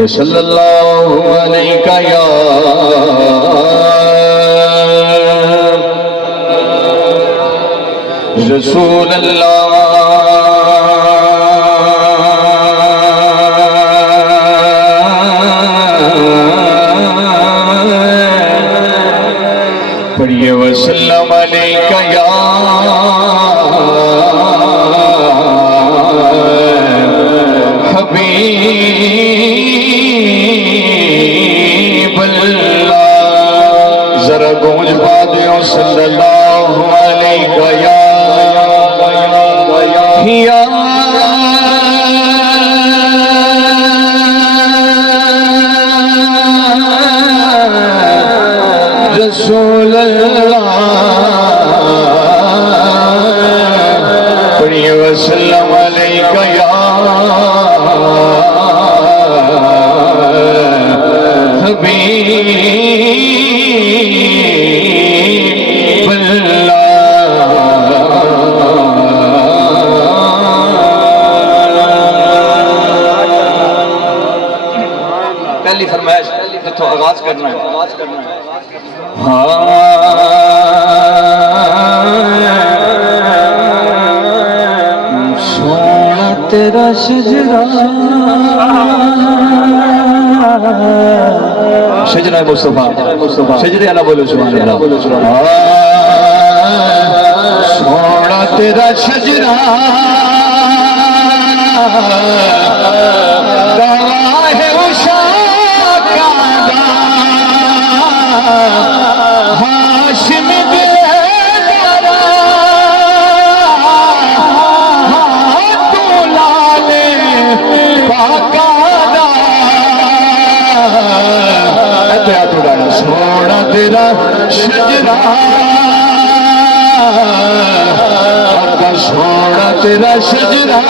پڑھیے صلی اللہ علیہ یا رسول اللہ پڑھیے وسلم علیہ یا حبیب اللہ ذرا گونج بادیوں صلی اللہ علیہ یا رسول اللہ پڑھیے وسلم علیہ یا حبیب اللہ پہلی فرمائش جتوں آغاز کرنا ہے سونا تیرا شجرہ شجرہ مصطفیٰ شجرہ اللہ بولو سبحان اللہ سونا تیرا شجرہ گواہ عشاق کا ہاشم سونا تیرا شجرہ آقا سونا تیرا شجرہ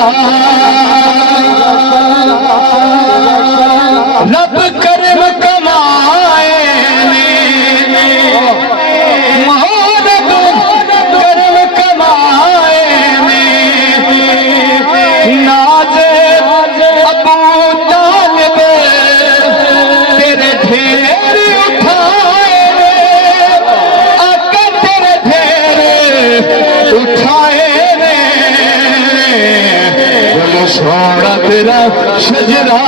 رب کرم کمائے رب کرم کمائے ناز ابو طالب تیرے ڈھیر اٹھائے آقا تیرے ڈھیر اٹھائے بولو سونا تیرا شجرہ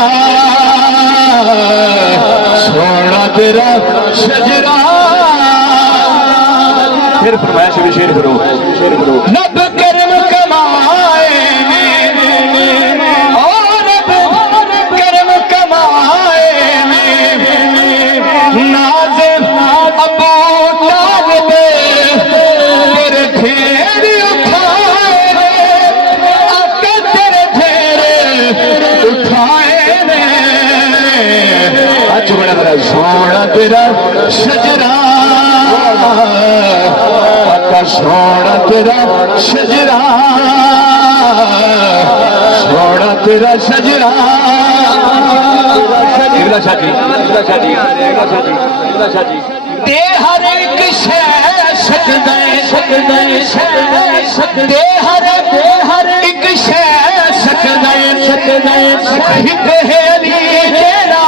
سونا تیرا شجرہ پھر فرمائش بھی شیر کرو رب کرم کمائے اور رب کرم کمائے نازم ابو طالب تیرے ڈھیر اٹھائے آقا تیرے ڈھیر اٹھائے اچھا بڑا بڑا سونا تیرا شجرہ آقا سونا تیرا شجرہ سونا تیرا شجرہ دے ہر ایک شے سجدے دے ہر ایک شے سجدے ایک ہیری تیرا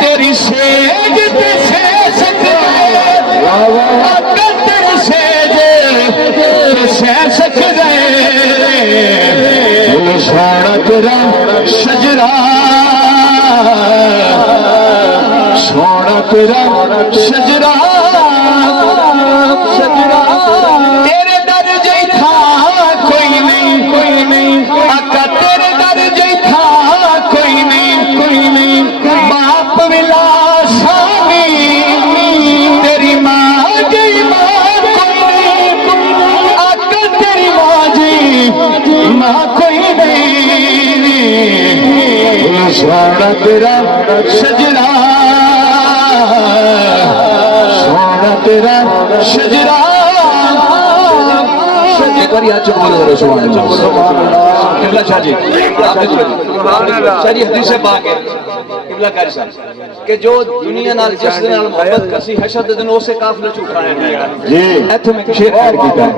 تیری سیج تے سے سجدے آقا تیری سیج تے سے سجدے سونا تیرا شجرہ سونا تیرا شجرہ تیرے درجے تھا کوئی نہیں آقا تیرے درجے تھا کوئی نہیں باپ ملا سامی تیری ماں جی ماں کوئی نہیں آقا تیری ماں جی ماں کوئی نہیں سونا تیرا شجرہ سونا تیرا شجرہ ایک بار یاد چکو بولو سبحان اللہ قبلہ شاہ جی شاہ جی حدیث پاک ہے قبلہ قاری صاحب کہ جو دنیا نال جس دن نال محبت کسی حشر دے دن اسے کافلہ چھوٹایا جی ایتھے میں شیر ایڈ کیتا ہے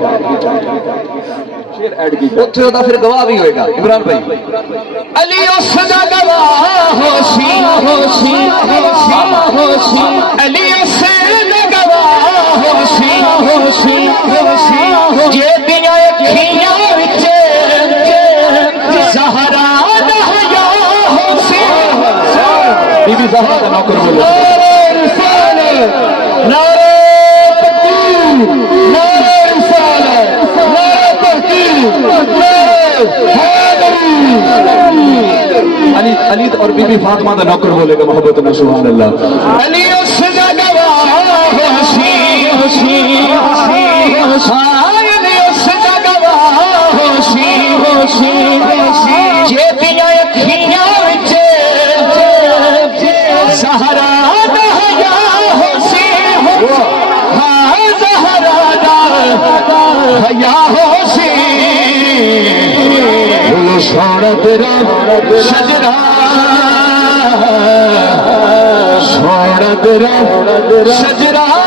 اتھے ہوتا پھر گواہ بھی ہوئے گا عمران بھائی علی اس دا گواہ ہو سی علی حسین گواہ جے دیاں اکھیاں وچ زہرا دا حیا حسین بی بی زہرا کا نوکر بولو علی اور بی بی فاطمہ کا نوکر بولے گا محبت میں سبحان اللہ علی اس دا گواہ علی اس دا گواہ جے دیاں اکھیاں وچ زہرا دا حیا حسین ہاں زہرا دا حیا حسین سونا تیرا شجرا سونا تیرا شجرا